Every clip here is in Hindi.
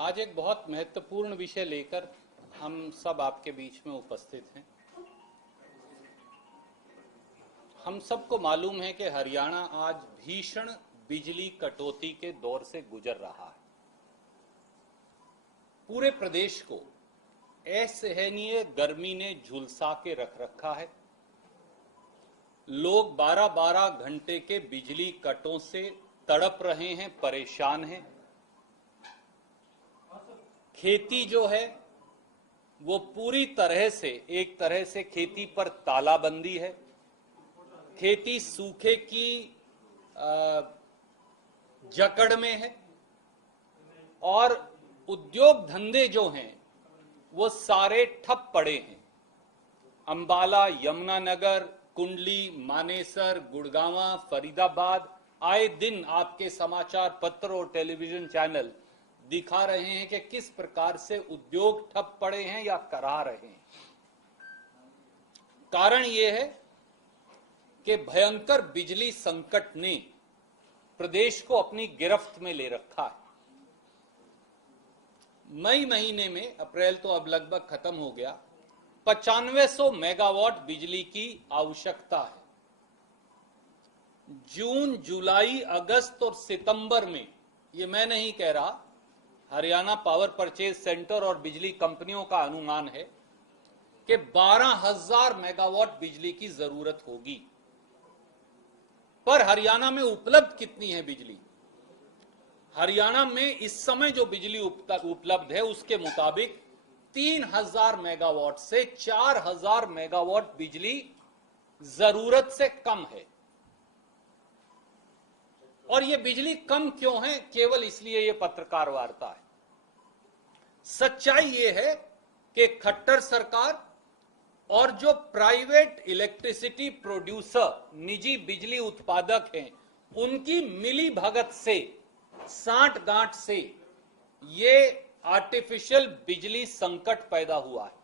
आज एक बहुत महत्वपूर्ण विषय लेकर हम सब आपके बीच में उपस्थित हैं। हम सबको मालूम है कि हरियाणा आज भीषण बिजली कटौती के दौर से गुजर रहा है। पूरे प्रदेश को असहनीय गर्मी ने झुलसा के रख रखा है। लोग 12-12 घंटे के बिजली कटों से तड़प रहे हैं, परेशान हैं। खेती जो है वो पूरी तरह से एक तरह से खेती पर तालाबंदी है। खेती सूखे की जकड़ में है और उद्योग धंधे जो हैं वो सारे ठप पड़े हैं। अंबाला, यमुनानगर, कुंडली, मानेसर, गुड़गांवा, फरीदाबाद, आए दिन आपके समाचार पत्र और टेलीविजन चैनल दिखा रहे हैं कि किस प्रकार से उद्योग ठप पड़े हैं या करा रहे हैं। कारण यह है कि भयंकर बिजली संकट ने प्रदेश को अपनी गिरफ्त में ले रखा है। मई महीने में, अप्रैल तो अब लगभग खत्म हो गया, 9500 मेगावाट बिजली की आवश्यकता है। जून, जुलाई, अगस्त और सितंबर में, ये मैं नहीं कह रहा, हरियाणा पावर परचेज सेंटर और बिजली कंपनियों का अनुमान है कि 12,000 मेगावाट बिजली की जरूरत होगी। पर हरियाणा में उपलब्ध कितनी है बिजली? हरियाणा में इस समय जो बिजली उपलब्ध है उसके मुताबिक 3,000 मेगावाट से 4,000 मेगावाट बिजली जरूरत से कम है। और यह बिजली कम क्यों है? केवल इसलिए यह पत्रकार वार्ता है। सच्चाई यह है कि खट्टर सरकार और जो प्राइवेट इलेक्ट्रिसिटी प्रोड्यूसर, निजी बिजली उत्पादक हैं, उनकी मिली भगत से, सांठ-गांठ से ये आर्टिफिशियल बिजली संकट पैदा हुआ है।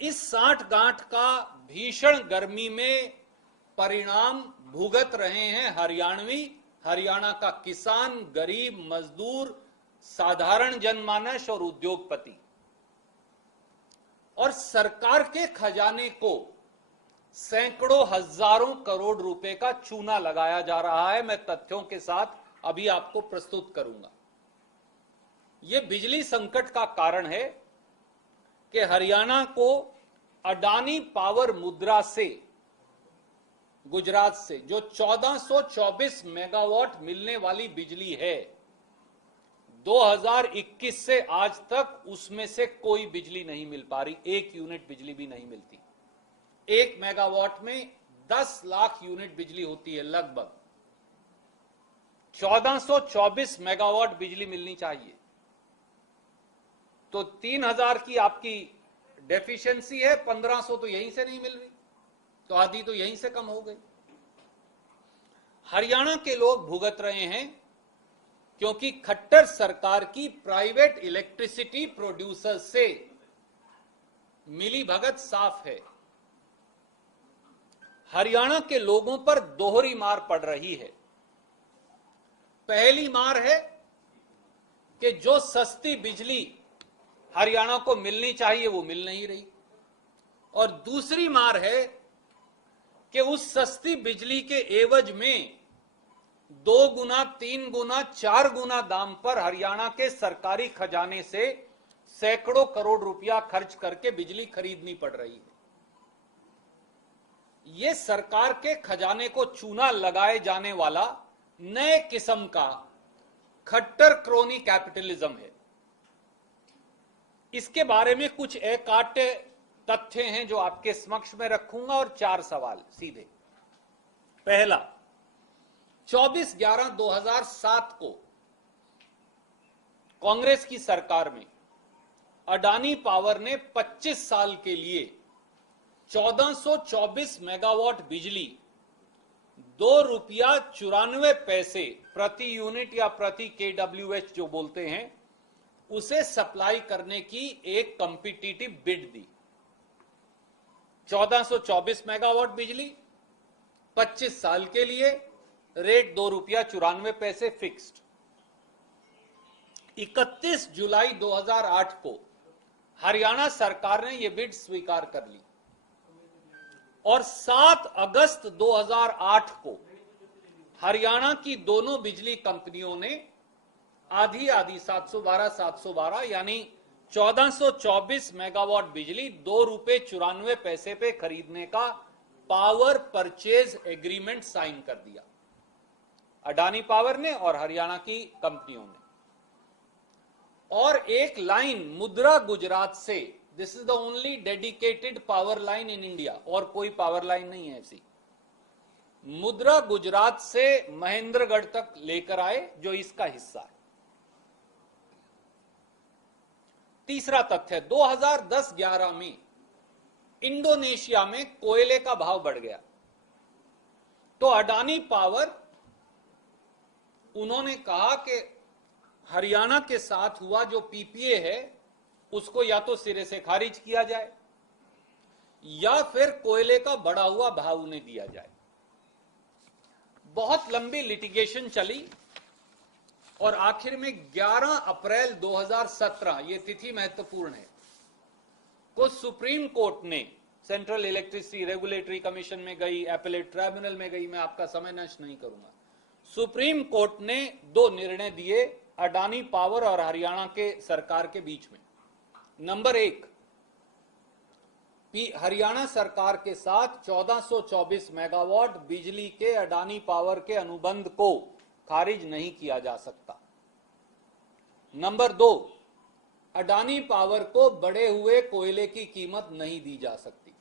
इस सांठ-गांठ का भीषण गर्मी में परिणाम भुगत रहे हैं हरियाणवी, हरियाणा का किसान, गरीब, मजदूर, साधारण जनमानस और उद्योगपति। और सरकार के खजाने को सैकड़ों हजारों करोड़ रुपए का चूना लगाया जा रहा है। मैं तथ्यों के साथ अभी आपको प्रस्तुत करूंगा। यह बिजली संकट का कारण है कि हरियाणा को अडानी पावर मुद्रा से, गुजरात से, जो 1424 मेगावाट मिलने वाली बिजली है, 2021 से आज तक उसमें से कोई बिजली नहीं मिल पा रही। एक यूनिट बिजली भी नहीं मिलती। एक मेगावाट में 10 लाख यूनिट बिजली होती है लगभग। 1424 मेगावाट बिजली मिलनी चाहिए, तो 3,000 की आपकी डेफिशिएंसी है, 1,500 तो यहीं से नहीं मिल रही, तो आधी तो यहीं से कम हो गई। हरियाणा के लोग भुगत रहे हैं क्योंकि खट्टर सरकार की प्राइवेट इलेक्ट्रिसिटी प्रोड्यूसर से मिली भगत साफ है। हरियाणा के लोगों पर दोहरी मार पड़ रही है। पहली मार है कि जो सस्ती बिजली हरियाणा को मिलनी चाहिए वो मिल नहीं रही, और दूसरी मार है कि उस सस्ती बिजली के एवज में 2 गुना, 3 गुना, 4 गुना दाम पर हरियाणा के सरकारी खजाने से सैकड़ों करोड़ रुपया खर्च करके बिजली खरीदनी पड़ रही है। यह सरकार के खजाने को चूना लगाए जाने वाला नए किस्म का खट्टर क्रोनी कैपिटलिज्म है। इसके बारे में कुछ एकाट्य तथ्य हैं जो आपके समक्ष में रखूंगा और 4 सवाल सीधे। पहला, 24/11/2007 को कांग्रेस की सरकार में अडानी पावर ने 25 साल के लिए 1424 मेगावाट बिजली ₹2.94 प्रति यूनिट या प्रति KWH जो बोलते हैं, उसे सप्लाई करने की एक कॉम्पिटिटिव बिड दी। 1424 मेगावाट बिजली 25 साल के लिए, रेट ₹2.94 फिक्स्ड। 31 जुलाई 2008 को हरियाणा सरकार ने यह बिड स्वीकार कर ली और 7 अगस्त 2008 को हरियाणा की दोनों बिजली कंपनियों ने आधी 712 यानी 1424 मेगावाट बिजली ₹2.94 पे खरीदने का पावर परचेज एग्रीमेंट साइन कर दिया, अडानी पावर ने और हरियाणा की कंपनियों ने। और एक लाइन मुद्रा गुजरात से, this is the only dedicated power line in India, और कोई पावर लाइन नहीं है ऐसी, मुद्रा गुजरात से महेंद्रगढ़ तक लेकर आए जो इसका हिस्सा है। तीसरा तथ्य, 2010-11 में इंडोनेशिया में कोयले का भाव बढ़ गया तो अडानी पावर, उन्होंने कहा कि हरियाणा के साथ हुआ जो पीपीए है उसको या तो सिरे से खारिज किया जाए या फिर कोयले का बढ़ा हुआ भाव उन्हें दिया जाए। बहुत लंबी लिटिगेशन चली और आखिर में 11 अप्रैल 2017, ये तिथि महत्वपूर्ण है, को सुप्रीम कोर्ट ने, सेंट्रल इलेक्ट्रिसिटी रेगुलेटरी कमीशन में गई, एपेलेट ट्राइब्यूनल में गई, मैं आपका समय नष्ट नहीं करूंगा, सुप्रीम कोर्ट ने 2 निर्णय दिए अडानी पावर और हरियाणा के सरकार के बीच में। नंबर 1, हरियाणा सरकार के साथ 1424 मेगावाट बिजली के अडानी पावर के अनुबंध को खारिज नहीं किया जा सकता। नंबर 2, अडानी पावर को बढ़े हुए कोयले की कीमत नहीं दी जा सकती।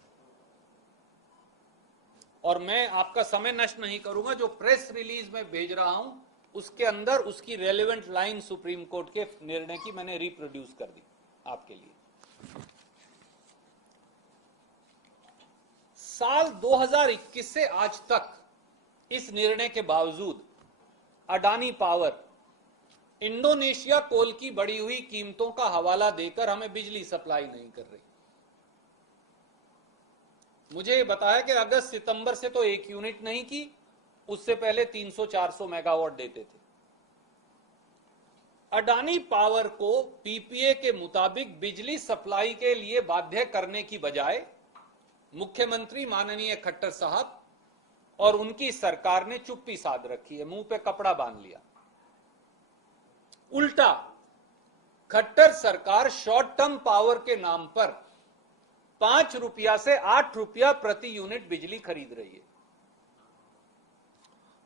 और मैं आपका समय नष्ट नहीं करूंगा, जो प्रेस रिलीज में भेज रहा हूं उसके अंदर उसकी रेलेवेंट लाइन सुप्रीम कोर्ट के निर्णय की मैंने रिप्रोड्यूस कर दी आपके लिए। साल 2021 से आज तक इस निर्णय के बावजूद अडानी पावर इंडोनेशिया कोल की बढ़ी हुई कीमतों का हवाला देकर हमें बिजली सप्लाई नहीं कर रही। मुझे बताया कि अगस्त सितंबर से तो 1 यूनिट नहीं की, उससे पहले 300-400 मेगावाट देते थे। अडानी पावर को पीपीए के मुताबिक बिजली सप्लाई के लिए बाध्य करने की बजाय मुख्यमंत्री माननीय खट्टर साहब और उनकी सरकार ने चुप्पी साध रखी है, मुंह पे कपड़ा बांध लिया। उल्टा खट्टर सरकार शॉर्ट टर्म पावर के नाम पर 5 रुपया से 8 रुपया प्रति यूनिट बिजली खरीद रही है।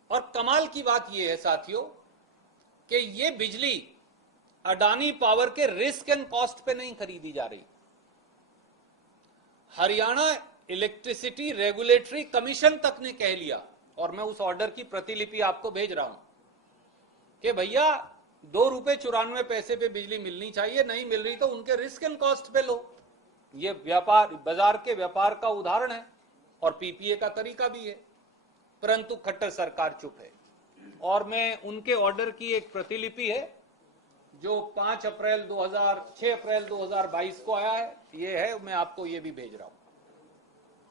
और कमाल की बात यह है साथियों कि यह बिजली अडानी पावर के रिस्क एंड कॉस्ट पे नहीं खरीदी जा रही। हरियाणा इलेक्ट्रिसिटी रेगुलेटरी कमीशन तक ने कह लिया, और मैं उस ऑर्डर की प्रतिलिपि आपको भेज रहा हूं, कि भैया ₹2.94 पे बिजली मिलनी चाहिए, नहीं मिल रही तो उनके रिस्क एंड कॉस्ट पे लो। ये व्यापार, बाजार के व्यापार का उदाहरण है और पीपीए का तरीका भी है, परंतु खट्टर सरकार चुप है। और मैं उनके ऑर्डर की एक प्रतिलिपि है जो 6 अप्रैल 2022 को आया है, ये है, मैं आपको ये भी भेज रहा हूं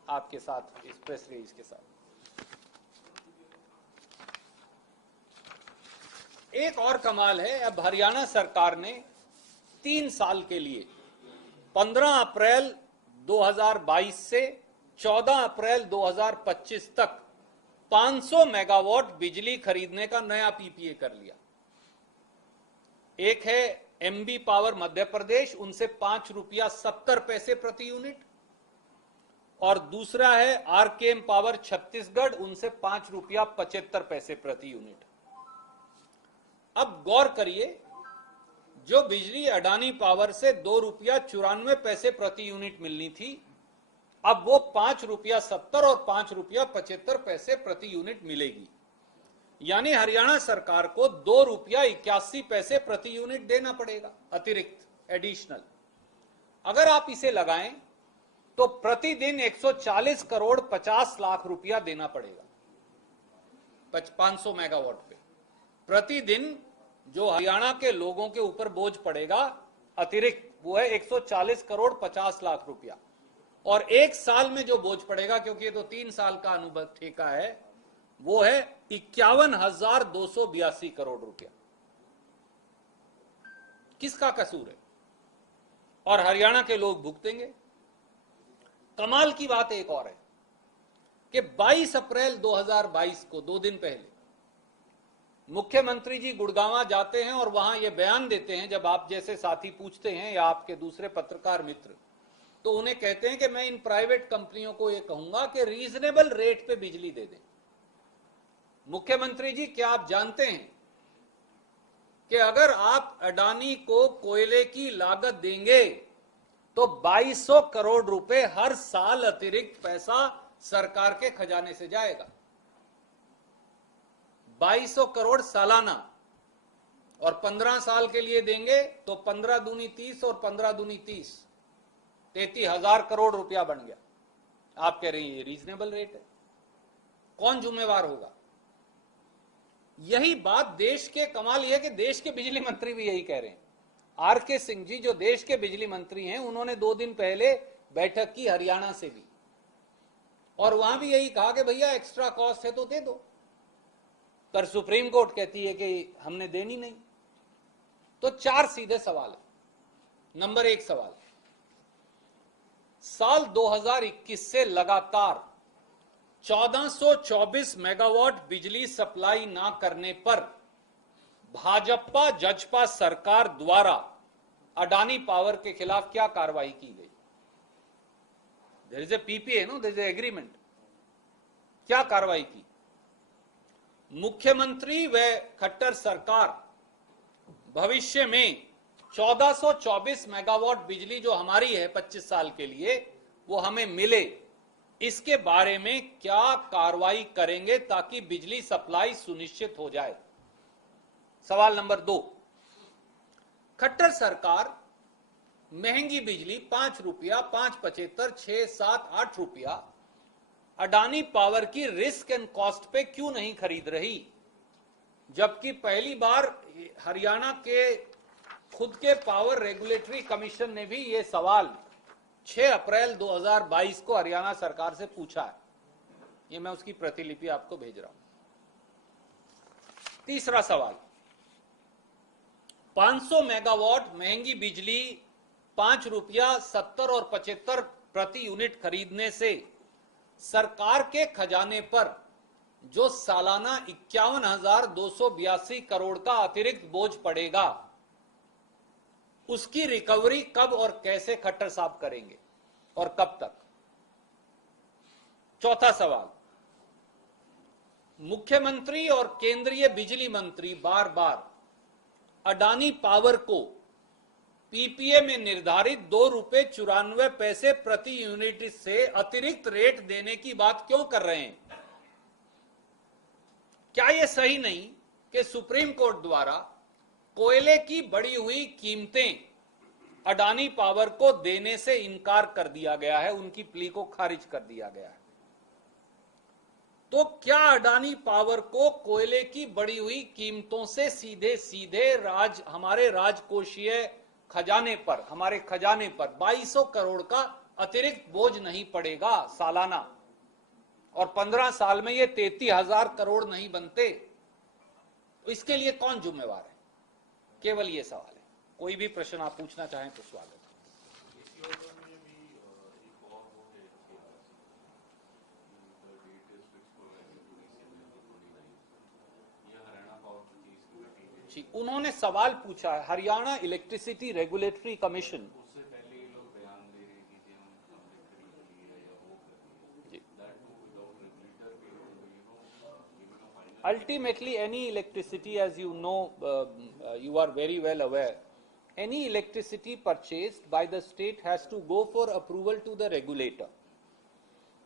आपके साथ, इस प्रेस रिलीज के साथ। एक और कमाल है, अब हरियाणा सरकार ने 3 साल के लिए 15 अप्रैल 2022 से 14 अप्रैल 2025 तक 500 मेगावाट बिजली खरीदने का नया पीपीए कर लिया। एक है एमबी पावर मध्य प्रदेश, उनसे ₹5.70 प्रति यूनिट, और दूसरा है आरकेएम पावर छत्तीसगढ़, उनसे ₹5.75 प्रति यूनिट। अब गौर करिए, जो बिजली अडानी पावर से ₹2.94 प्रति यूनिट मिलनी थी, अब वो ₹5.70 और ₹5.75 प्रति यूनिट मिलेगी। यानी हरियाणा सरकार को ₹2.81 प्रति यूनिट देना पड़ेगा अतिरिक्त, एडिशनल। अगर आप इसे लगाएं तो प्रतिदिन 140 करोड़ 50 लाख रुपया देना पड़ेगा 500 मेगावाट पे प्रतिदिन। जो हरियाणा के लोगों के ऊपर बोझ पड़ेगा अतिरिक्त, वो है 140 करोड़ 50 लाख रुपया। और एक साल में जो बोझ पड़ेगा, क्योंकि ये तो 3 साल का अनुबंध ठेका है, वो है 51,282 करोड़ रुपया। किसका कसूर है? और हरियाणा के लोग भुगतेंगे। कमाल की बात एक और है कि 22 अप्रैल 2022 को 2 दिन पहले मुख्यमंत्री जी गुड़गांव जाते हैं और वहां ये बयान देते हैं। जब आप जैसे साथी पूछते हैं या आपके दूसरे पत्रकार मित्र, तो उन्हें कहते हैं कि मैं इन प्राइवेट कंपनियों को ये कहूंगा कि रीजनेबल रेट पे बिजली दे दें। मुख्यमंत्री जी, क्या आप जानते हैं कि अगर आप अडानी को कोयले की लागत देंगे तो 2200 करोड़ रुपए हर साल अतिरिक्त पैसा सरकार के खजाने से जाएगा। 2200 करोड़ सालाना, और 15 साल के लिए देंगे तो 15 दूनी 30 और 15 दूनी 30, 33,000 करोड़ रुपया बन गया। आप कह रहे हैं ये रीजनेबल रेट है, कौन जिम्मेवार होगा? यही बात देश के, कमाल यह कि देश के बिजली मंत्री भी यही कह रहे हैं। आर.के. सिंह जी जो देश के बिजली मंत्री हैं, उन्होंने 2 दिन पहले बैठक की हरियाणा से भी, और वहां भी यही कहा कि भैया एक्स्ट्रा कॉस्ट है तो दे दो। पर सुप्रीम कोर्ट कहती है कि हमने देनी नहीं। तो 4 सीधे सवाल है। नंबर 1 सवाल, साल 2021 से लगातार 1424 मेगावाट बिजली सप्लाई ना करने पर भाजपा जजपा सरकार द्वारा अडानी पावर के खिलाफ क्या कार्रवाई की गई? There is a PPA, no, there is a agreement. क्या कार्रवाई की? मुख्यमंत्री व खट्टर सरकार भविष्य में 1424 मेगावाट बिजली जो हमारी है 25 साल के लिए, वो हमें मिले, इसके बारे में क्या कार्रवाई करेंगे ताकि बिजली सप्लाई सुनिश्चित हो जाए? सवाल नंबर 2, खट्टर सरकार महंगी बिजली 5 रुपया, 5.75, 6, 7, 8 रुपया अडानी पावर की रिस्क एंड कॉस्ट पे क्यों नहीं खरीद रही? जबकि पहली बार हरियाणा के खुद के पावर रेगुलेटरी कमीशन ने भी यह सवाल 6 अप्रैल 2022 को हरियाणा सरकार से पूछा है। ये मैं उसकी प्रतिलिपि आपको भेज रहा हूं। तीसरा सवाल, 500 मेगावाट महंगी बिजली 5 रुपया 70 और 75 प्रति यूनिट खरीदने से सरकार के खजाने पर जो सालाना 51,282 करोड़ का अतिरिक्त बोझ पड़ेगा, उसकी रिकवरी कब और कैसे खट्टर साहब करेंगे और कब तक? चौथा सवाल, मुख्यमंत्री और केंद्रीय बिजली मंत्री बार बार अडानी पावर को पीपीए में निर्धारित 2 रुपए 94 पैसे प्रति यूनिट से अतिरिक्त रेट देने की बात क्यों कर रहे हैं? क्या यह सही नहीं कि सुप्रीम कोर्ट द्वारा कोयले की बढ़ी हुई कीमतें अडानी पावर को देने से इनकार कर दिया गया है, उनकी प्ली को खारिज कर दिया गया है? तो क्या अडानी पावर को कोयले की बढ़ी हुई कीमतों से सीधे सीधे हमारे राजकोषीय खजाने पर, हमारे खजाने पर 2200 करोड़ का अतिरिक्त बोझ नहीं पड़ेगा सालाना, और 15 साल में ये 33,000 करोड़ नहीं बनते? इसके लिए कौन जिम्मेवार है? केवल ये सवाल है। कोई भी प्रश्न आप पूछना चाहें तो स्वागत है। जी, उन्होंने सवाल पूछा है, Haryana electricity regulatory commission. Ultimately, any electricity, as you know, you are very well aware, any electricity purchased by the state has to go for approval to the regulator.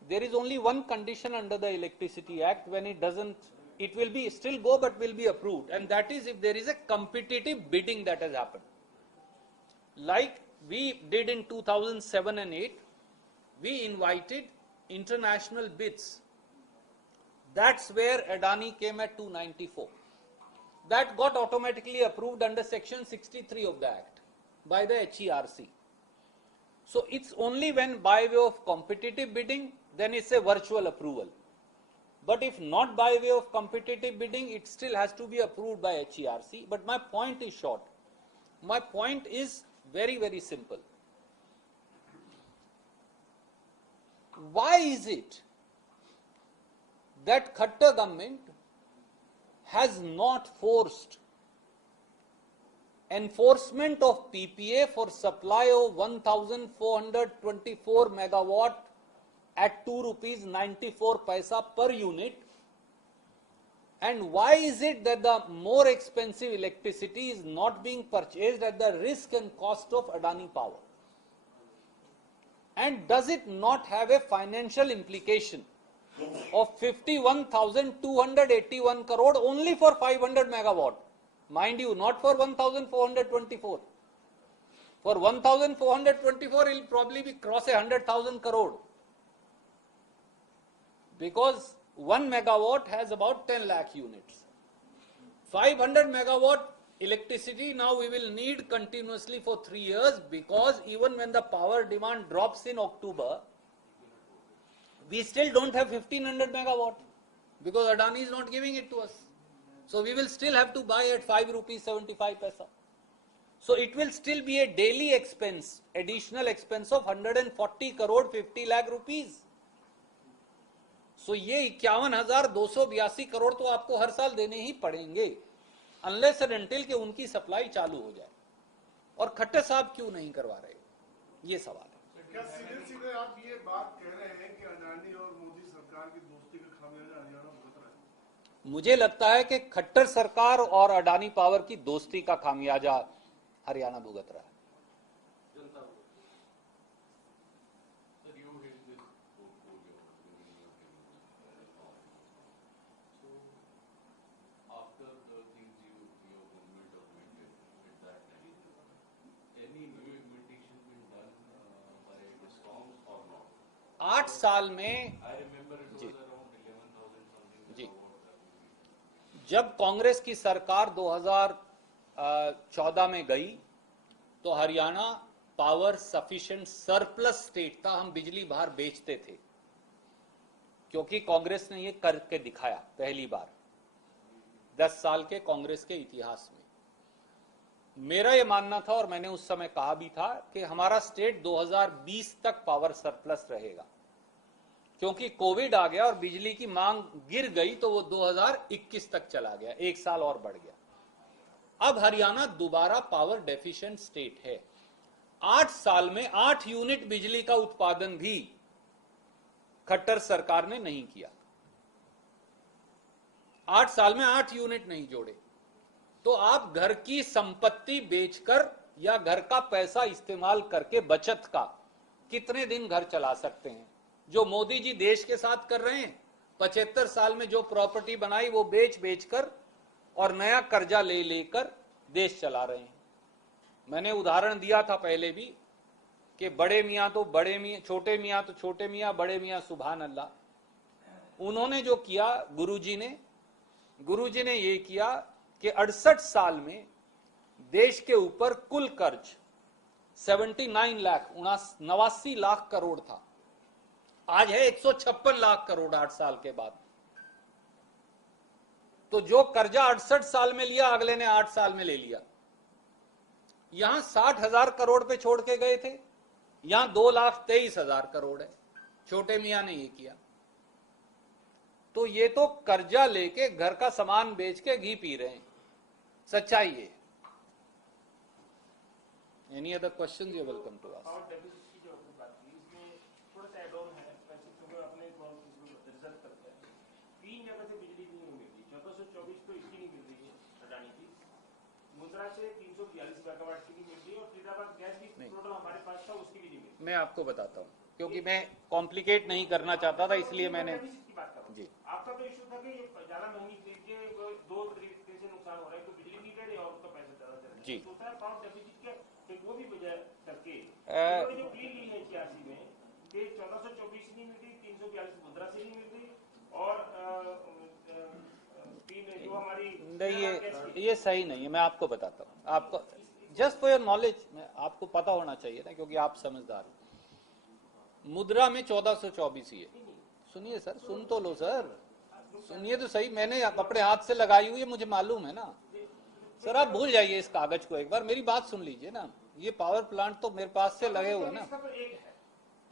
There is only one condition under the Electricity Act. When it doesn't, it will be still go but will be approved, and that is if there is a competitive bidding that has happened. Like we did in 2007 and 8, we invited international bids. That's where Adani came at 294. That got automatically approved under section 63 of the Act by the HERC. So it's only when by way of competitive bidding, then it's a virtual approval. But if not by way of competitive bidding, it still has to be approved by HERC. But my point is short. My point is very, very simple. Why is it that Khattar government has not forced enforcement of PPA for supply of 1424 megawatt at 2 rupees 94 paisa per unit? And why is it that the more expensive electricity is not being purchased at the risk and cost of Adani Power? And does it not have a financial implication of 51,281 crore only for 500 megawatt? Mind you, not for 1424. For 1424, it will probably be cross 100,000 crore. Because 1 megawatt has about 10 lakh units. 500 megawatt electricity now we will need continuously for 3 years, because even when the power demand drops in October, we still don't have 1500 megawatt because Adani is not giving it to us. So we will still have to buy at 5 rupees 75 paisa. So it will still be a daily expense, additional expense of 140 crore 50 lakh rupees. So ये 51,282 करोड़ तो आपको हर साल देने ही पड़ेंगे, अनलेस एंड अनटिल कि उनकी सप्लाई चालू हो जाए। और खट्टर साहब क्यों नहीं करवा रहे, ये सवाल है। क्या सीधे सीधे आप ये बात कह रहे हैं कि अडानी और मोदी सरकार की दोस्ती का खामियाजा हरियाणा भुगत रहा है? मुझे लगता है कि खट्टर सरकार और अडानी पावर की दोस्ती का खामियाजा हरियाणा भुगत रहा है। आठ साल में जी, जब कांग्रेस की सरकार 2014 में गई तो Haryana power sufficient surplus state था। हम बिजली बाहर बेचते थे क्योंकि कांग्रेस ने ये करके दिखाया पहली बार 10 साल के कांग्रेस के इतिहास में। मेरा ये मानना था और मैंने उस समय कहा भी था कि हमारा स्टेट 2020 तक पावर सरप्लस रहेगा, क्योंकि कोविड आ गया और बिजली की मांग गिर गई तो वो 2021 तक चला गया, 1 साल और बढ़ गया। अब हरियाणा दोबारा पावर डेफिशिएंट स्टेट है। 8 साल में 8 यूनिट बिजली का उत्पादन भी खट्टर सरकार ने नहीं किया। 8 साल में 8 यूनिट नहीं जोड़े। तो आप घर की संपत्ति बेचकर या घर का पैसा इस्तेमाल करके बचत का कितने दिन घर चला सकते हैं? जो मोदी जी देश के साथ कर रहे हैं, 75 साल में जो प्रॉपर्टी बनाई वो बेच बेचकर और नया कर्जा ले लेकर देश चला रहे हैं। मैंने उदाहरण दिया था पहले भी कि बड़े मियां तो बड़े मियां, छोटे मियां तो छोटे मियां, बड़े मियां सुभान अल्लाह। उन्होंने जो किया गुरुजी ने ये किया कि 68 साल में देश के ऊपर कुल कर्ज 79 लाख 89 लाख करोड़ था, आज है 156 लाख करोड़ 8 साल के बाद। तो जो कर्जा 68 साल में लिया अगले ने 8 साल में ले लिया। यहां 60,000 करोड़ पे छोड़ के गए थे, यहां 2,23,000 करोड़ है। छोटे मियां ने ये किया। तो ये तो कर्जा लेके घर का सामान बेच के घी पी रहे हैं, सच्चाई है। Any other question you welcome to ask. मैं आपको बताता हूँ क्योंकि मैं कॉम्प्लिकेट नहीं करना चाहता था, इसलिए मैंने जी आपका तो इशू था कि ये ज्यादा महंगी खरीद के दो तरीके से नुकसान हो रहा है, तो बिजली की रेट और उसका पैसा ज्यादा चल रहा है। जी तो सर पावर डेफिसिट के वो भी वजह करके जो क्लीन ली है 86 में कि 1424 नहीं मिलती, 342 मुद्रा से नहीं मिलती और जो हमारी नहीं, ये सही नहीं है। मैं आपको बताता हूँ, आपको जस्ट फॉर योर नॉलेज आपको पता होना चाहिए ना, क्योंकि आप समझदार हो। मुद्रा में 1424 ही है। सुनिए सर, सुन तो लो सर, सुनिए तो सही। मैंने अपने हाथ से लगाई हुई है, मुझे मालूम है ना। सर आप भूल जाइए इस कागज को, एक बार मेरी बात सुन लीजिए ना। ये पावर प्लांट तो मेरे पास से लगे हुए ना,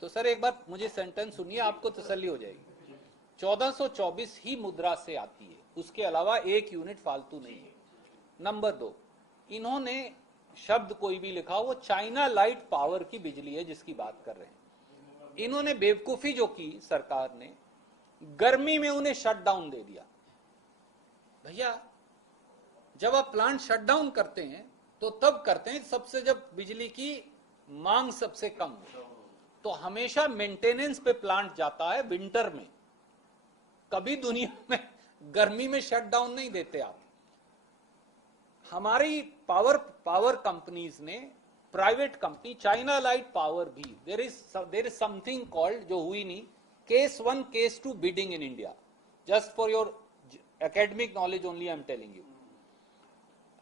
तो सर एक बार मुझे सेंटेंस सुनिए, आपको तसल्ली हो जाएगी। 1424 ही मुद्रा से आती है, उसके अलावा एक यूनिट फालतू नहीं है। नंबर 2, इन्होंने शब्द कोई भी लिखा वो चाइना लाइट पावर की बिजली है जिसकी बात कर रहे हैं। इन्होंने बेवकूफी जो की सरकार ने, गर्मी में उन्हें शट डाउन दे दिया। भैया जब आप प्लांट शट डाउन करते हैं तो तब करते हैं सबसे जब बिजली की मांग सबसे कम हो, तो हमेशा मेंटेनेंस पे प्लांट जाता है विंटर में। कभी दुनिया में गर्मी में शट डाउन नहीं देते आप। हमारी पावर कंपनीज ने, private company China light power भी, देर इज समथिंग कॉल्ड, जो हुई नहीं, case 1 case 2 bidding in India. Just for your academic knowledge only I am telling you.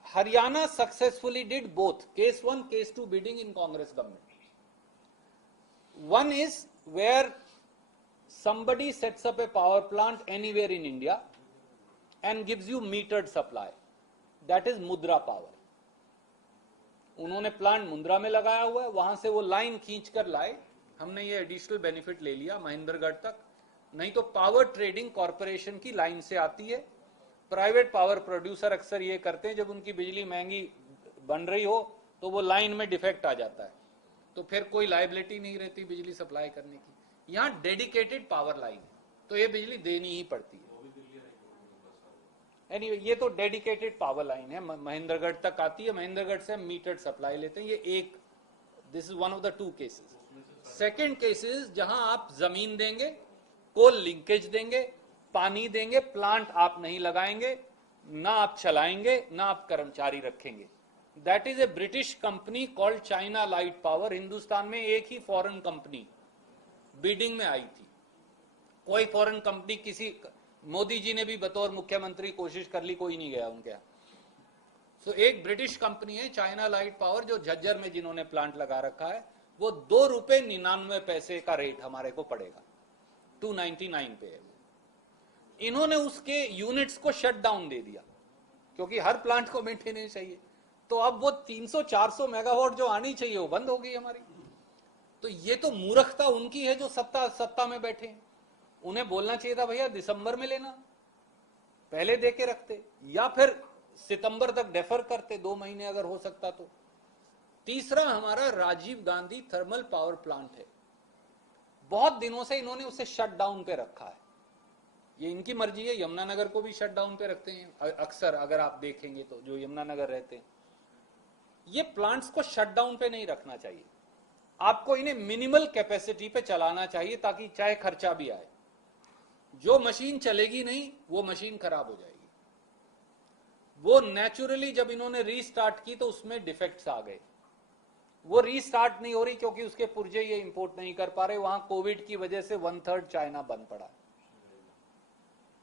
Haryana successfully did both case 1 case 2 bidding in Congress government. One is where somebody sets up a power plant anywhere in India and gives you metered supply. That is Mudra power. उन्होंने प्लांट मुंद्रा में लगाया हुआ है, वहां से वो लाइन खींच कर लाए, हमने ये एडिशनल बेनिफिट ले लिया महेंद्रगढ़ तक। नहीं तो पावर ट्रेडिंग कॉर्पोरेशन की लाइन से आती है। प्राइवेट पावर प्रोड्यूसर अक्सर ये करते हैं, जब उनकी बिजली महंगी बन रही हो तो वो लाइन में डिफेक्ट आ जाता है, तो फिर कोई लायबिलिटी नहीं रहती बिजली सप्लाई करने की। यहाँ डेडिकेटेड पावर लाइन है तो ये बिजली देनी ही पड़ती है। एनीवे, ये तो डेडिकेटेड पावर लाइन है, महेंद्रगढ़ तक आती है, महेंद्रगढ़ से मीटर्ड सप्लाई लेते हैं। ये एक, this is one of the 2 cases. Second cases जहां आप जमीन देंगे, कोल लिंकेज देंगे, पानी देंगे, प्लांट आप नहीं लगाएंगे, ना आप चलाएंगे, ना आप कर्मचारी रखेंगे। That is a British company called China light power. Hindustan में एक ही फॉरेन कंपनी बिडिंग में आई थी। कोई फॉरेन कंपनी, किसी, मोदी जी ने भी बतौर मुख्यमंत्री कोशिश कर ली, कोई नहीं गया उनके यहाँ। सो एक ब्रिटिश कंपनी है चाइना लाइट पावर, जो झज्जर में जिन्होंने प्लांट लगा रखा है, वो 2 रुपए 99 पैसे का रेट हमारे को पड़ेगा, 299 पे है। इन्होंने उसके यूनिट्स को शट डाउन दे दिया क्योंकि हर प्लांट को मेंटेनेंस चाहिए। तो अब वो 300-400 मेगावाट जो आनी चाहिए वो बंद हो गई हमारी। तो ये तो मूर्खता उनकी है जो सत्ता में बैठे हैं। उन्हें बोलना चाहिए था भैया दिसंबर में लेना, पहले दे के रखते, या फिर सितंबर तक डेफर करते 2 महीने अगर हो सकता तो। तीसरा हमारा Rajiv Gandhi thermal power plant है, बहुत दिनों से इन्होंने उसे शट डाउन पे रखा है। ये इनकी मर्जी है, यमुनानगर को भी शट डाउन पे रखते हैं अक्सर, अगर आप देखेंगे तो जो यमुनानगर रहते हैं। ये प्लांट्स को शट डाउन पे नहीं रखना चाहिए, आपको इन्हें मिनिमल कैपेसिटी पे चलाना चाहिए ताकि चाहे खर्चा भी आए। जो मशीन चलेगी नहीं वो मशीन खराब हो जाएगी। वो नेचुरली जब इन्होंने रीस्टार्ट की तो उसमें डिफेक्ट्स आ गए। वो रीस्टार्ट नहीं हो रही क्योंकि उसके पुर्जे ये इंपोर्ट नहीं कर पा रहे, वहां कोविड की वजह से 1/3 चाइना बंद पड़ा।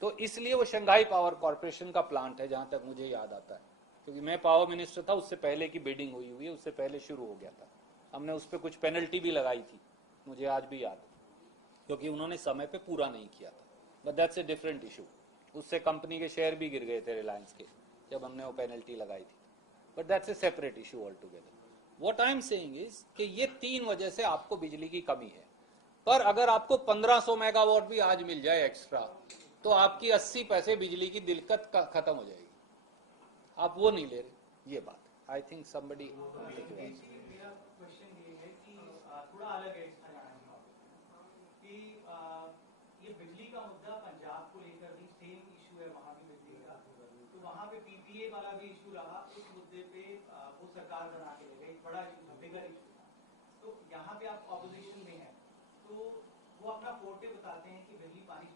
तो इसलिए वो शंघाई पावर कॉर्पोरेशन का प्लांट है, जहां तक मुझे याद आता है, क्योंकि मैं पावर मिनिस्टर था उससे पहले की बिडिंग हुई है, उससे पहले शुरू हो गया था। हमने उस पर कुछ पेनल्टी भी लगाई थी, मुझे आज भी याद है, क्योंकि उन्होंने समय पे पूरा नहीं किया था। But that's a different issue. उससे कंपनी के शेयर भी गिर गए थे रिलायंस के, जब हमने वो पेनल्टी लगाई थी। But that's a separate issue all together. What I am saying is कि ये 3 वजह से आपको बिजली की कमी है। पर अगर आपको 1500 मेगावाट भी आज मिल जाए एक्स्ट्रा, तो आपकी 80 पैसे बिजली की दिक्कत खत्म हो जाएगी। आप वो नहीं ले रहे, ये बात। आई थिंक समबडी मेरा क्वेश्चन ये है कि थोड़ा अलग है इसका जानना कि ये बिजली का मुद्दा पंजाब को लेकर भी सेम इशू है, वहाँ भी बिजली का, तो वहाँ पे पीपीए वाला भी इशू रहा। उस मुद्दे पे वो सरकार बना के ले गई, एक बड़ा इशू था, बिगर इशू था। तो यहाँ पे आप ऑपोजिशन में हैं, तो वो अपना फोर्टे बताते हैं कि बिजली पानी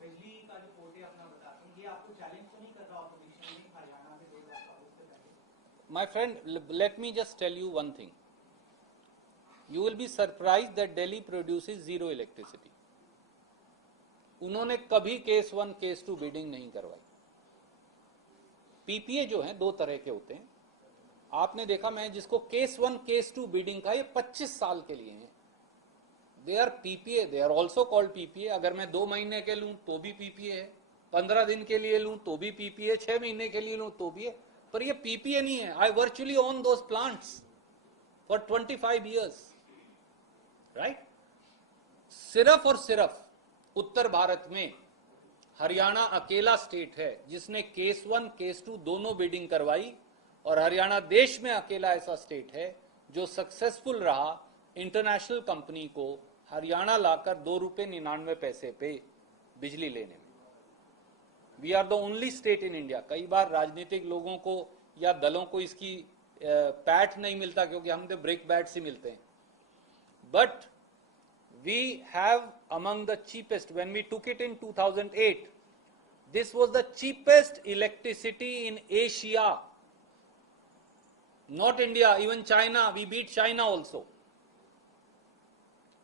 बिजली का जो फोर्टे अपना बताते हैं, ये आपको चैलेंज तो नहीं कर रहा ऑपोजिशन में हरियाणा में 2024 से पहले? My friend, let me just tell you one thing. You will be surprised that Delhi produces zero electricity. उन्होंने कभी केस 1 केस 2 बिडिंग नहीं करवाई। पीपीए जो है 2 तरह के होते हैं, आपने देखा, मैं जिसको केस 1 केस 2 बिडिंग का, ये 25 साल के लिए हैं। They are PPA, they are also called PPA. अगर मैं 2 महीने के लूं तो भी पीपीए है, 15 दिन के लिए लूं तो भी पीपीए, 6 महीने के लिए लूं तो भी है। पर ये पीपीए नहीं है. I virtually own those plants for 25 years, right. सिर्फ और सिर्फ उत्तर भारत में हरियाणा अकेला स्टेट है जिसने केस 1 केस 2 दोनों बिडिंग करवाई, और हरियाणा देश में अकेला ऐसा स्टेट है जो सक्सेसफुल रहा इंटरनेशनल कंपनी को हरियाणा लाकर 2 रुपए 99 पैसे पे बिजली लेने में. We are the only state in India. कई बार राजनीतिक लोगों को या दलों को इसकी पैठ नहीं मिलता क्योंकि हम तो ब्रिक बैट्स ही मिलते हैं. But we have among the cheapest. When we took it in 2008, this was the cheapest electricity in Asia, not India, even China. We beat China also.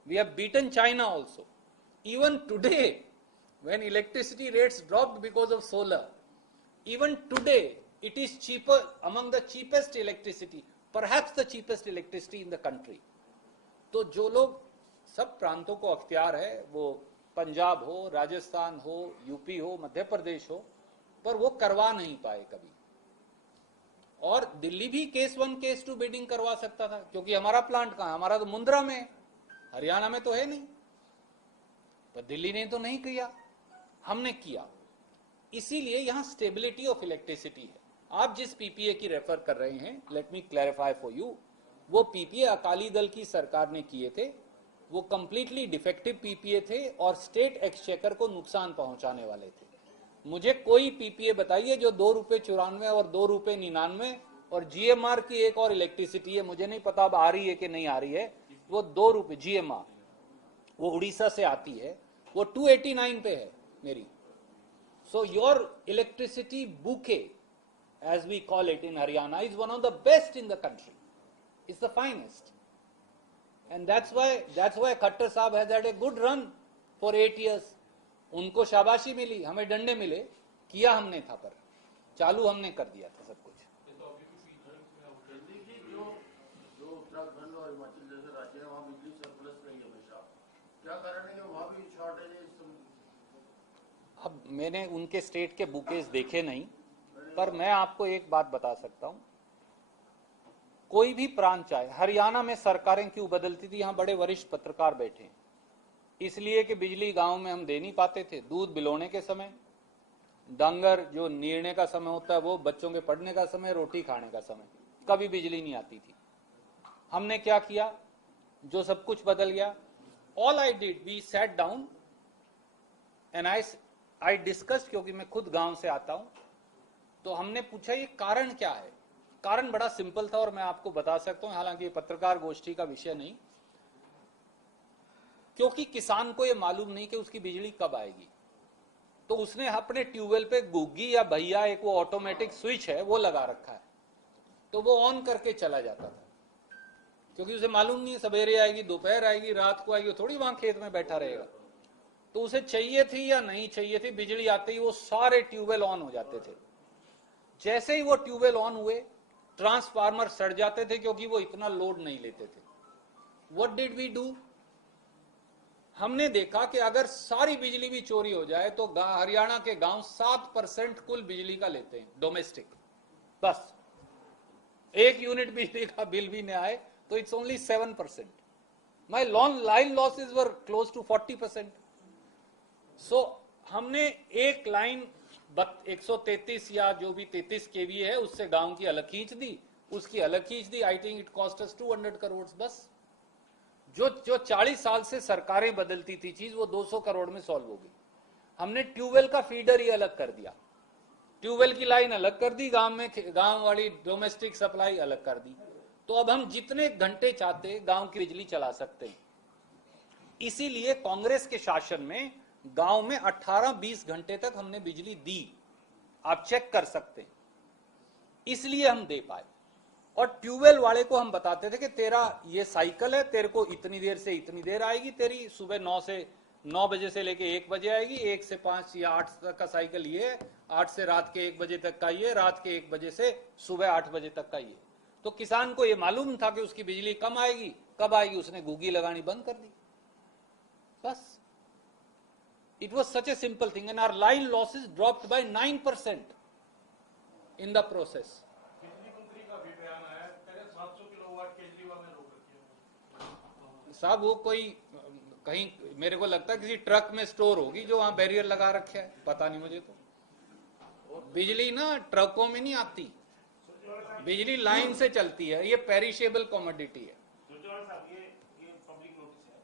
We have beaten China also. Even today, when electricity rates dropped because of solar, even today it is cheaper, among the cheapest electricity, perhaps the cheapest electricity in the country. तो जो लोग, सब प्रांतों को अख्तियार है, वो पंजाब हो, राजस्थान हो, यूपी हो, मध्य प्रदेश हो, पर वो करवा नहीं पाए कभी. और दिल्ली भी केस 1 केस 2 बिडिंग करवा सकता था क्योंकि हमारा प्लांट कहां है? हमारा तो मुंद्रा में है, हरियाणा में तो है नहीं. पर दिल्ली ने तो नहीं किया, हमने किया. इसीलिए यहां स्टेबिलिटी ऑफ इलेक्ट्रिसिटी है. आप जिस पीपीए की रेफर कर रहे हैं, let me clarify for you, वो पीपीए अकाली दल की सरकार ने किए थे. वो कंप्लीटली डिफेक्टिव पीपीए थे और स्टेट एक्सचेकर को नुकसान पहुंचाने वाले थे. मुझे कोई पीपीए बताइए जो 2 रुपए 94 और 2 रुपए 99 और जीएमआर की एक और इलेक्ट्रिसिटी है, मुझे नहीं पता अब आ रही है कि नहीं आ रही है, वो 2 रुपए जीएमआर, वो उड़ीसा से आती है, वो 289 पे है मेरी. So your electricity bouquet, as we call it in Haryana, is one of the best in the country, is the finest. And that's why Khattar sahab has had a good run for 8 years. उनको शाबाशी मिली, हमें डंडे मिले, किया हमने था, पर चालू हमने कर दिया था सब कुछ. जो उत्तराखंड और हिमाचल जैसे राज्य है वहाँ बिजली सरप्लस नहीं है हमेशा, क्या कारण है कि वहाँ भी शॉर्टेज है इस समय? अब मैंने उनके स्टेट के बुकेज देखे नहीं, पर मैं आपको एक बात बता सकता हूं. कोई भी प्रांत चाहे, हरियाणा में सरकारें क्यों बदलती थी? यहां बड़े वरिष्ठ पत्रकार बैठे हैं. इसलिए कि बिजली गांव में हम दे नहीं पाते थे. दूध बिलोने के समय, डांगर जो नीरने का समय होता है, वो बच्चों के पढ़ने का समय, रोटी खाने का समय, कभी बिजली नहीं आती थी. हमने क्या किया? जो सब कुछ बदल गया. All I did, we sat down and I discussed, क्योंकि मैं खुद गांव से आता हूं. तो हमने पूछा ये कारण क्या है? कारण बड़ा सिंपल था और मैं आपको बता सकता हूं, हालांकि ये पत्रकार गोष्ठी का विषय नहीं. क्योंकि किसान को ये मालूम नहीं कि उसकी बिजली कब आएगी, तो उसने अपने ट्यूबवेल पे गुग्गी या भैया, एक वो ऑटोमेटिक स्विच है, वो लगा रखा है. तो वो ऑन करके चला जाता था, क्योंकि उसे मालूम नहीं सवेरे आएगी, दोपहर आएगी, रात को आएगी, थोड़ी वहां खेत में बैठा रहेगा. तो उसे चाहिए थी या नहीं चाहिए थी, बिजली आते ही वो सारे ट्यूबवेल ऑन हो जाते थे. जैसे ही वो ट्यूबवेल ऑन हुए, ट्रांसफार्मर सड़ जाते थे क्योंकि वो इतना लोड नहीं लेते थे. What did we do? हमने देखा कि अगर सारी बिजली भी चोरी हो जाए तो हरियाणा के गांव 7% कुल बिजली का लेते हैं डोमेस्टिक. बस 1 यूनिट बिजली का बिल भी नहीं आए तो it's only 7%. My line losses were close to 40%. So हमने एक लाइन 133 या जो भी 33 केवी है उससे गांव की अलग खींच दी, उसकी अलग खींच दी. I think it cost us 200 crore. बस जो 40 साल से सरकारें बदलती थी चीज, वो 200 करोड़ में सॉल्व हो गई. हमने ट्यूबवेल का फीडर ही अलग कर दिया, ट्यूबवेल की लाइन अलग कर दी, गांव वाली डोमेस्टिक सप्लाई अलग कर दी. तो अब हम जितने घंटे चाहते गांव की बिजली चला सकते हैं. इसीलिए कांग्रेस के शासन में गांव में 18-20 घंटे तक हमने बिजली दी. आप चेक कर सकते हैं. इसलिए हम दे पाए. और ट्यूबवेल वाले को हम बताते थे कि तेरा ये साइकिल है, तेरे को इतनी देर से इतनी देर आएगी, तेरी सुबह 9 बजे से लेके 1 बजे आएगी, 1 से 5 या 8 तक का साइकिल ये है, 8 से रात के 1 बजे तक का ये, रात के 1 बजे से सुबह 8 बजे तक का ये. तो किसान को ये मालूम था कि उसकी बिजली कम आएगी, कब आएगी, उसने गुग्गी लगानी बंद कर दी. बस it was such a simple thing and our line losses dropped by 9% in the process. 700 kilowatt Kejriwal ने रोक रखी है। साहब वो कोई कहीं मेरे को लगता है किसी ट्रक में स्टोर होगी जो वहां बैरियर लगा रखे है, पता नहीं मुझे तो। बिजली ना ट्रकों में नहीं आती, बिजली लाइन से चलती है, ये पेरिशेबल कमोडिटी है। सुरजेवाला साहब ये पब्लिक नोटिस है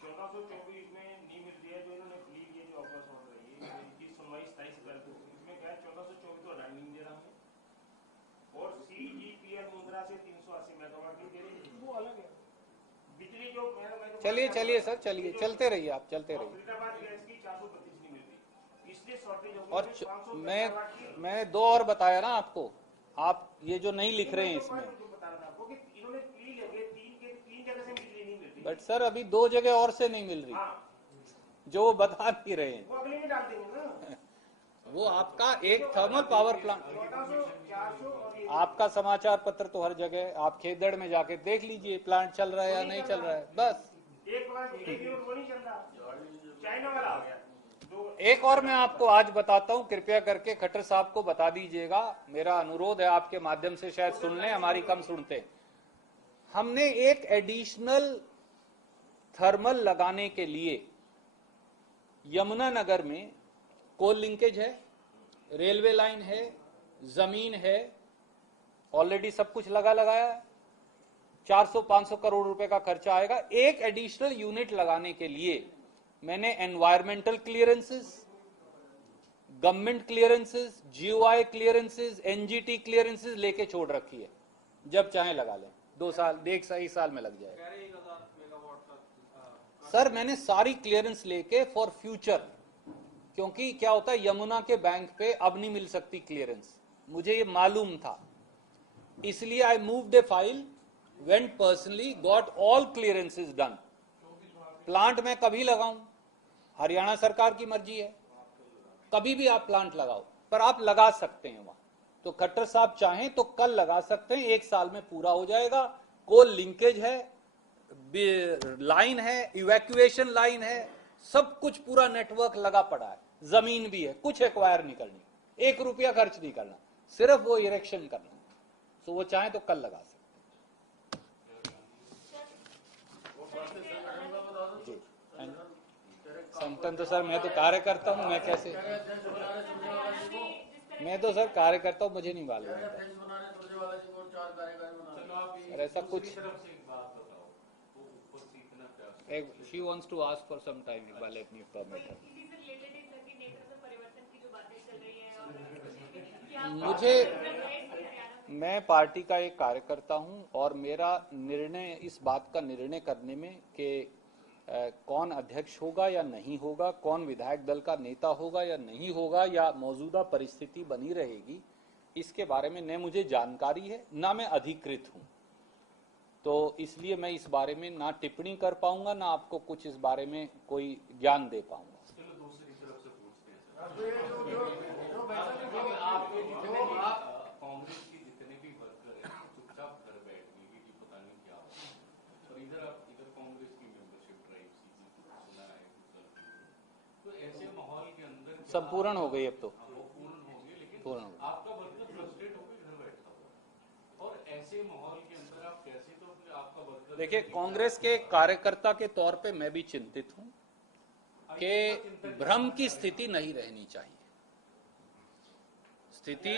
1424 में नहीं मिल रही है जो इन्होंने प्ली ये जो ऑफर्स हो रही है इनकी सुनवाई 27 अप्रैल को, इसमें क्या है 1424 तो अडानी नहीं दे रहा है और CGPL मुंद्रा से 380 मेगावाट की दे रही है, वो अलग है। बिजली जो चलिए चलिए सर, चलिए चलते रहिए, आप चलते रहिए। फरीदाबाद गैस की 425 नहीं मिल रही, इसलिए शॉर्टेज हो और गई। मैं दो और बताया ना आपको, आप ये जो नहीं लिख रहे हैं इसमें, इन्होंने प्ली लगे तीन जगह से बिजली नहीं मिल रही, बट सर अभी 2 जगह और से नहीं मिल रही, जो वो बता नहीं रहे हैं। वो अगले में डाल देंगे ना। वो आपका एक थर्मल पावर प्लांट, 1400 400 और ये आपका समाचार पत्र तो हर जगह, आप खेदड़ में जाके देख लीजिए प्लांट चल रहा है या नहीं चल रहा है, बस। एक बार वो नहीं चल रहा, चाइना वाला आ गया। एक और मैं आपको आज बताता हूं, कृपया करके खट्टर साहब को बता दीजिएगा, मेरा अनुरोध है आपके माध्यम से, शायद सुन लें, हमारी कम सुनते। हमने एक एडिशनल थर्मल लगाने के लिए यमुनानगर में कोल लिंकेज है, रेलवे लाइन है, जमीन है, ऑलरेडी सब कुछ लगाया है, 400-500 करोड़ रुपए का खर्चा आएगा। एक एडिशनल यूनिट लगाने के लिए मैंने environmental clearances, government clearances, GOI clearances, NGT clearances लेके छोड़ रखी है, जब चाहे लगा लें, 2 साल 1 साल में लग जाएगा। सर मैंने सारी क्लियरेंस लेके फॉर फ्यूचर, क्योंकि क्या होता है यमुना के बैंक पे अब नहीं मिल सकती क्लियरेंस, मुझे ये मालूम था, इसलिए I moved A file, went personally, got all clearances done. Plant मैं कभी लगाऊं, हरियाणा सरकार की मर्जी है, कभी भी आप प्लांट लगाओ, पर आप लगा सकते हैं वहां। तो खट्टर साहब चाहें तो कल लगा सकते हैं, 1 साल में पूरा हो जाएगा। कोल लिंकेज है, लाइन है, इवैक्यूएशन लाइन है, सब कुछ पूरा नेटवर्क लगा पड़ा है, जमीन भी है, कुछ एक्वायर नहीं करनी, 1 रुपया खर्च नहीं करना, सिर्फ वो इरेक्शन करना। तो वो चाहें तो कल लगा सकते हैं। संगठन तो सर मैं तो कार्यकर्ता हूँ, मैं कैसे, मैं तो सर कार्यकर्ता हूँ, मुझे नहीं मालूम है। ऐसा कुछ she wants to ask for some time, Iqbal, let me permit her. मैं पार्टी का एक कार्यकर्ता हूं और मेरा निर्णय, इस बात का निर्णय करने में कि कौन अध्यक्ष होगा या नहीं होगा, कौन विधायक दल का नेता होगा या नहीं होगा, या मौजूदा परिस्थिति बनी रहेगी, इसके बारे में न मुझे जानकारी है, ना मैं अधिकृत हूं, तो इसलिए मैं इस बारे में ना टिप्पणी कर पाऊंगा, ना आपको कुछ इस बारे में कोई ज्ञान दे पाऊंगा। दूसरी तरफ से पूछते हैं कांग्रेस की जितने भी वर्कर हैं चुपचाप घर बैठ गए कि पता नहीं क्या हो, और इधर कांग्रेस की मेंबरशिप ड्राइव सुना है, तो ऐसे माहौल के अंदर संपूर्ण हो गई, अब तो पूर्ण हो गई, लेकिन पूर्ण हो गई। आपका वर्कर फ्रस्ट्रेट होकर घर बैठा हुआ, और ऐसे माहौल के अंदर आप कैसे, तो आपका वर्कर, देखिए कांग्रेस के कार्यकर्ता के तौर पे मैं भी चिंतित हूं कि भ्रम की स्थिति नहीं रहनी चाहिए। स्थिति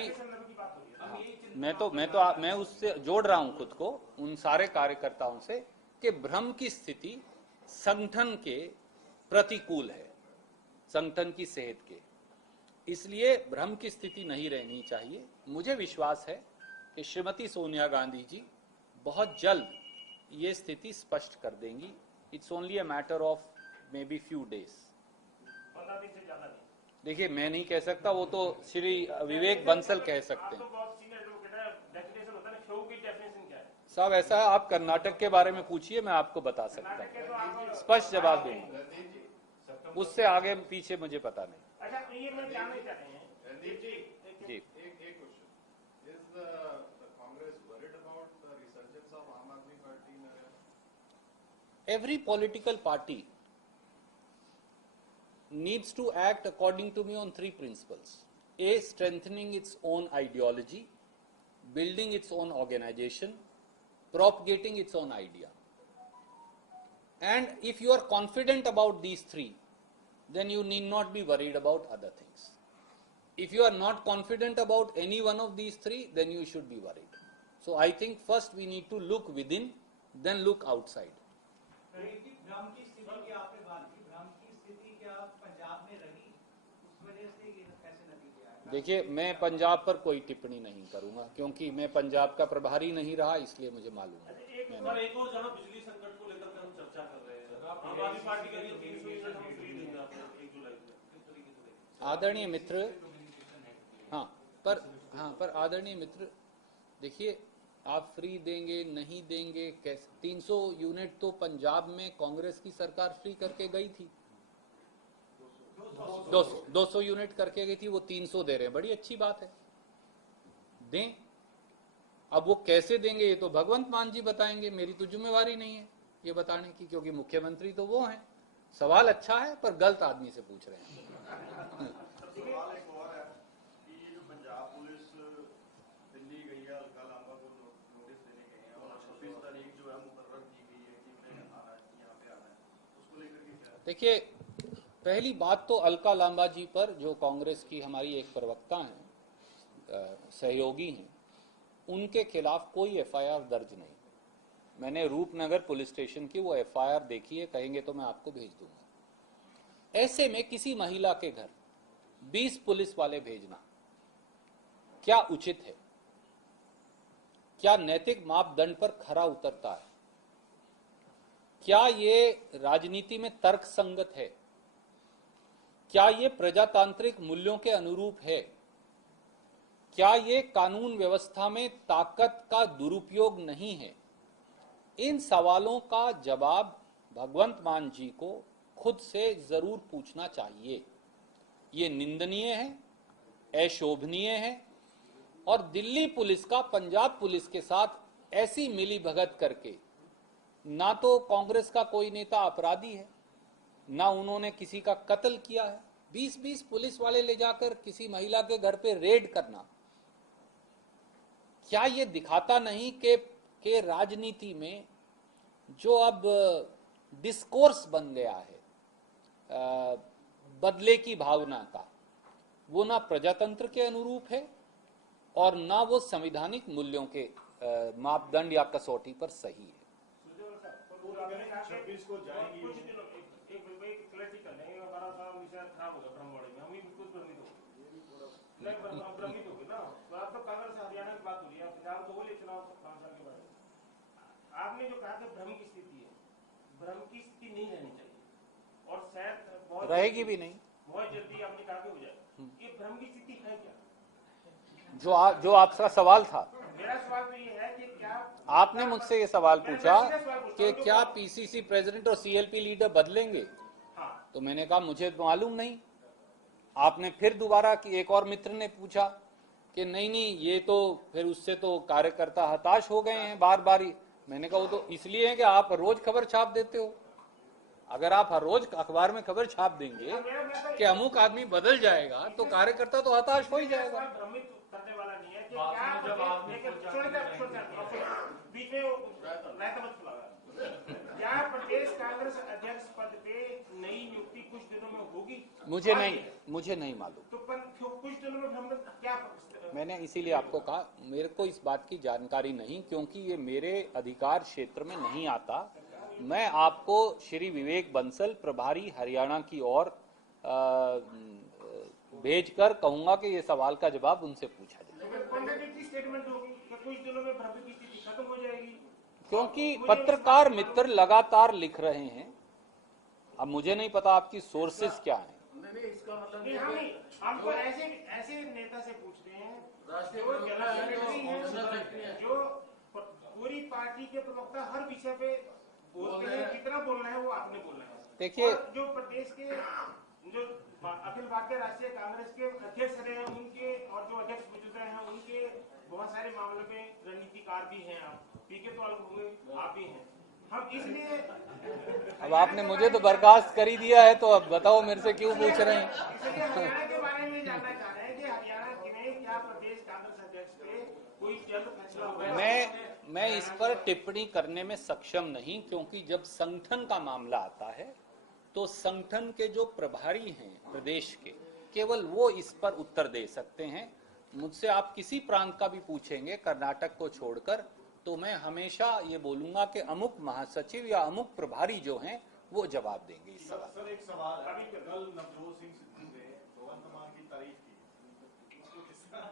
मैं उससे जोड़ रहा हूं खुद को उन सारे कार्यकर्ताओं से कि भ्रम की स्थिति संगठन के प्रतिकूल है, संगठन की सेहत के, इसलिए भ्रम की स्थिति नहीं रहनी चाहिए। मुझे विश्वास है कि श्रीमती सोनिया गांधी जी बहुत जल्द ये स्थिति स्पष्ट कर देंगी। It's only a matter of may be few days. 15 दिन से ज्यादा नहीं। देखिए मैं नहीं कह सकता, वो तो श्री विवेक बंसल कह सकते हैं। साहब ऐसा है, आप कर्नाटक के बारे में पूछिए, मैं आपको बता सकता हूँ, स्पष्ट जवाब दूंगा, उससे आगे पीछे मुझे पता नहीं। अच्छा ये मैं जानना चाहते हैं जी एक question, is the Congress worried about the resurgence of आम आदमी party in Haryana? Every political party needs to act according to me on 3 principles. A, strengthening its own ideology. building its own organization, propagating its own idea. And if you are confident about these three, then you need not be worried about other things. If you are not confident about any one of these three, then you should be worried. So I think first we need to look within, then look outside. भ्रम की स्थिति की आपने बात की, भ्रम की स्थिति क्या पंजाब में रही, उस वजह से ये कैसे नतीजे आए? देखिए, मैं पंजाब पर कोई टिप्पणी नहीं करूंगा, क्योंकि मैं पंजाब का प्रभारी नहीं रहा, इसलिए मुझे मालूम है। एक और जहाँ बिजली संकट को लेकर हम चर्चा कर रहे हैं, आम आदमी पार्टी का 300 यूनिट हम फ्री देंगे आपको 1 जुलाई से, किस तरीके से? आदरणीय मित्र, पर आदरणीय मित्र, देखिए, आप फ्री देंगे नहीं देंगे कैसे? 300 यूनिट तो पंजाब में कांग्रेस की सरकार फ्री करके गई थी, 200 यूनिट करके गई थी, वो 300 दे रहे हैं, बड़ी अच्छी बात है, दें। अब वो कैसे देंगे ये तो भगवंत मान जी बताएंगे, मेरी तो जिम्मेवारी नहीं है ये बताने की, क्योंकि मुख्यमंत्री तो वो हैं। सवाल अच्छा है पर गलत आदमी से पूछ रहे हैं। सवाल एक और है कि ये जो पंजाब पुलिस दिल्ली गई है, अलका लांबा को नोटिस देने गए हैं और 26 तारीख जो है मुकर्रर की गई है कि उन्हें आना है, यहाँ पे आना है, उसको लेकर के क्या? देखिए, पहली बात तो अलका लांबा जी पर, जो कांग्रेस की हमारी एक प्रवक्ता हैं, सहयोगी हैं, उनके खिलाफ कोई एफआईआर दर्ज नहीं। मैंने रूपनगर पुलिस स्टेशन की वो एफआईआर देखी है, कहेंगे तो मैं आपको भेज दूंगा। ऐसे में किसी महिला के घर 20 पुलिस वाले भेजना क्या उचित है? क्या नैतिक मापदंड पर खरा उतरता है? क्या ये राजनीति में तर्क संगत है? क्या ये प्रजातांत्रिक मूल्यों के अनुरूप है? क्या ये कानून व्यवस्था में ताकत का दुरुपयोग नहीं है? इन सवालों का जवाब भगवंत मान जी को खुद से जरूर पूछना चाहिए। ये निंदनीय है, अशोभनीय है, और दिल्ली पुलिस का पंजाब पुलिस के साथ ऐसी मिली भगत करके, ना तो कांग्रेस का कोई नेता अपराधी है, ना उन्होंने किसी का कत्ल किया है। 20-20 पुलिस वाले ले जाकर किसी महिला के घर पे रेड करना, क्या ये दिखाता नहीं कि राजनीति में जो अब डिस्कोर्स बन गया है बदले की भावना का, वो ना प्रजातंत्र के अनुरूप है और ना वो संवैधानिक मूल्यों के मापदंड या कसौटी पर सही है। 26 को जाएंगी कुछ दिनों एक क्लैरिटी कर लेंगे, हमारा काम विषय खराब होगा ब्रह्मवाड़ी में, हम भी बिल्कुल भ्रमित हो गए, भ्रमित हो गए ना। तो आप तो कांग्रेस हरियाणा की बात हो रही है, पंजाब तो बोले चुनाव 5 साल के बाद। आपने जो कहा कि भ्रम की स्थिति है, भ्रम की स्थिति नहीं रहनी चाहिए और शायद बहुत रहेगी भी नहीं, बहुत जल्दी आपने कहा कि हो जाए। ये भ्रम की स्थिति है क्या? जो आपका सवाल था। मेरा सवाल तो ये है कि क्या आपने मुझसे ये सवाल पूछा कि क्या पीसीसी प्रेसिडेंट और सीएलपी लीडर बदलेंगे, तो मैंने कहा मुझे मालूम नहीं। आपने फिर दोबारा कि एक और मित्र ने पूछा कि नहीं ये तो फिर उससे तो कार्यकर्ता हताश हो गए हैं बार बार ही। मैंने कहा वो तो इसलिए है कि आप रोज खबर छाप देते हो। अगर आप हर रोज अखबार में खबर छाप देंगे कि अमुक आदमी बदल जाएगा तो कार्यकर्ता तो हताश हो ही जाएगा। भ्रमित करने वाला नहीं है कि क्या प्रदेश कांग्रेस अध्यक्ष पद पे नई नियुक्ति कुछ दिनों में होगी? मुझे नहीं मालूम। तो कुछ दिनों में भ्रमित क्या? मैंने इसीलिए आपको कहा मेरे को इस बात की जानकारी नहीं, क्योंकि ये मेरे अधिकार क्षेत्र में नहीं आता। मैं आपको श्री विवेक बंसल प्रभारी हरियाणा की ओर भेजकर कहूंगा कि ये सवाल का जवाब उनसे पूछा जाए। स्टेटमेंट होगी कि कुछ दिनों में भ्रमित की स्थिति खत्म हो जाएगी, क्योंकि पत्रकार मित्र लगातार लिख रहे हैं। अब मुझे नहीं पता आपकी सोर्सेस क्या हैं। इसका मतलब हम तो ऐसे नेता से पूछ रहे हैं जो पूरी पार्टी के प्रवक्ता हर विषय पे बोलते हैं, जितना बोलना है वो आपने बोलना है। देखिए, जो प्रदेश के जो अखिल भारतीय राष्ट्रीय कांग्रेस के अध्यक्ष रहे हैं उनके और जो अध्यक्ष मौजूदा हैं उनके बहुत सारे मामलों में रणनीतिकार भी हैं। आप पीके तो अलग हुए, आप भी हैं। हम इसलिए अब आपने मुझे तो बर्खास्त कर ही दिया है, तो अब बताओ मेरे से क्यों पूछ रहे हैं। हरियाणा के बारे में जानना चाह रहे हैं कि हरियाणा में क्या प्रदेश कांग्रेस अध्यक्ष पे कोई चल मैं इस पर टिप्पणी करने में सक्षम नहीं, क्योंकि जब संगठन का मामला आता है तो संगठन के जो प्रभारी हैं प्रदेश के, केवल वो इस पर उत्तर दे सकते हैं। मुझसे आप किसी प्रांत का भी पूछेंगे कर्नाटक को छोड़कर, तो मैं हमेशा ये बोलूंगा कि अमुक महासचिव या अमुक प्रभारी जो हैं वो जवाब देंगे इस सवाल। सर एक सवाल है, कल नवजोत सिंह सिद्धू ने भगवंत मान की तारीफ की, इसको किस तरह